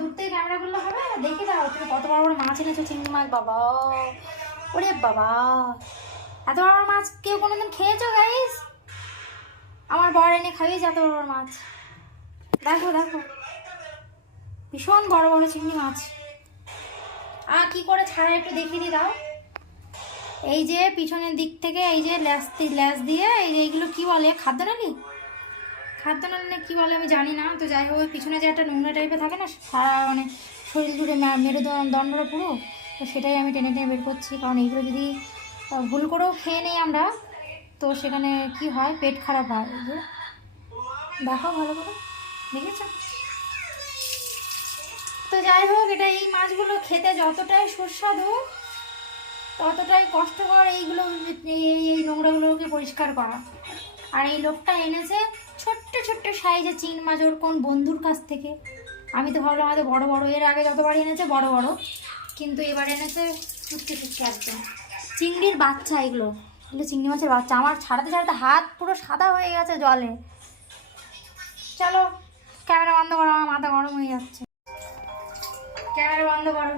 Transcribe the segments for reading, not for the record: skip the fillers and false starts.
দূর থেকে ক্যামেরা করলে হবে, দেখে দাও তুমি কত বড় বড় মাছ এনেছো, চিংড়ি মাছ। বাবা, ওরে বাবা, এত বড় বড় মাছ কেউ কোনোদিন খেয়েছো গাইস? আমার বর এনে খাইয়েছে এত বড় বড় মাছ। দেখো দেখো, ভীষণ বড় বড় চিংড়ি মাছ। কি করে ছাড়া একটু দেখিয়ে দিয়ে দাও। এই যে পিছনের দিক থেকে এই যে ল্যাস দিয়ে এই যে এইগুলো কি বলে, খাদ্যনালী না কি বলে আমি জানি না। তো যাই হোক, পিছনে যে একটা নোংরা টাইপের থাকে না সারা মানে শরীর জুড়ে মেরুদণ্ডটা পুরো, তো সেটাই আমি টেনে টেনে বের করছি। কারণ এইগুলো যদি ভুল করেও খেয়ে নেই আমরা, তো সেখানে কি হয়, পেট খারাপ হয়। এই যে দেখো ভালো করে, দেখেছ? তো যাই হোক, এটা এই মাছগুলো খেতে যতটাই সুস্বাদু ততটাই কষ্টকর এইগুলো, এই নোংরাগুলোকে পরিষ্কার করা। আর এই লোকটা এনেছে ছোট্ট ছোট্ট সাইজের চিংড়ি মাছ ওর কোন বন্ধুর কাছ থেকে। আমি তো ভাবলাম হয়তো বড় বড়, এর আগে যতবার এনেছে বড় বড়, কিন্তু এবার এনেছে ছুটতে ছুটতে একদম চিংড়ির বাচ্চা। এগুলো চিংড়ি মাছের বাচ্চা। আমার ছাড়াতে ছাড়াতে হাত পুরো সাদা হয়ে গেছে জলে। চলো ক্যামেরা বন্ধ করো, আমার মাথা গরম হয়ে যাচ্ছে। ক্যামেরা বন্ধ করো।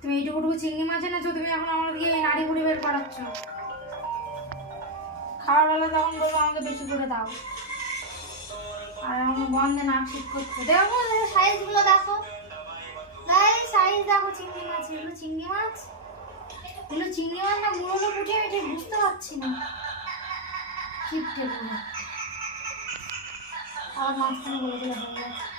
তুমি এইটুকু চিংড়ি মাছ এনেছো, তুমি এখন আমার দিকে নাড়ি বুড়ি বের করাচ্ছ। খাওয়ার বেলা তখন বলবো আমাকে বেশি করে দাও, আর এখন গন্ধে নাক ঠিক করছে। দেখো সাইজগুলো দেখো, সাইজ দেখো চিংড়ি মাছ। এগুলো চিংড়ি মাছ, এগুলো চিংড়ি মাছ না মুড়ো পুঁটি, আমি ঠিক বুঝতে পারছি না। কিপটে পুরো, আবার মাঝখানে বলে দিলে হয়ে যাচ্ছে।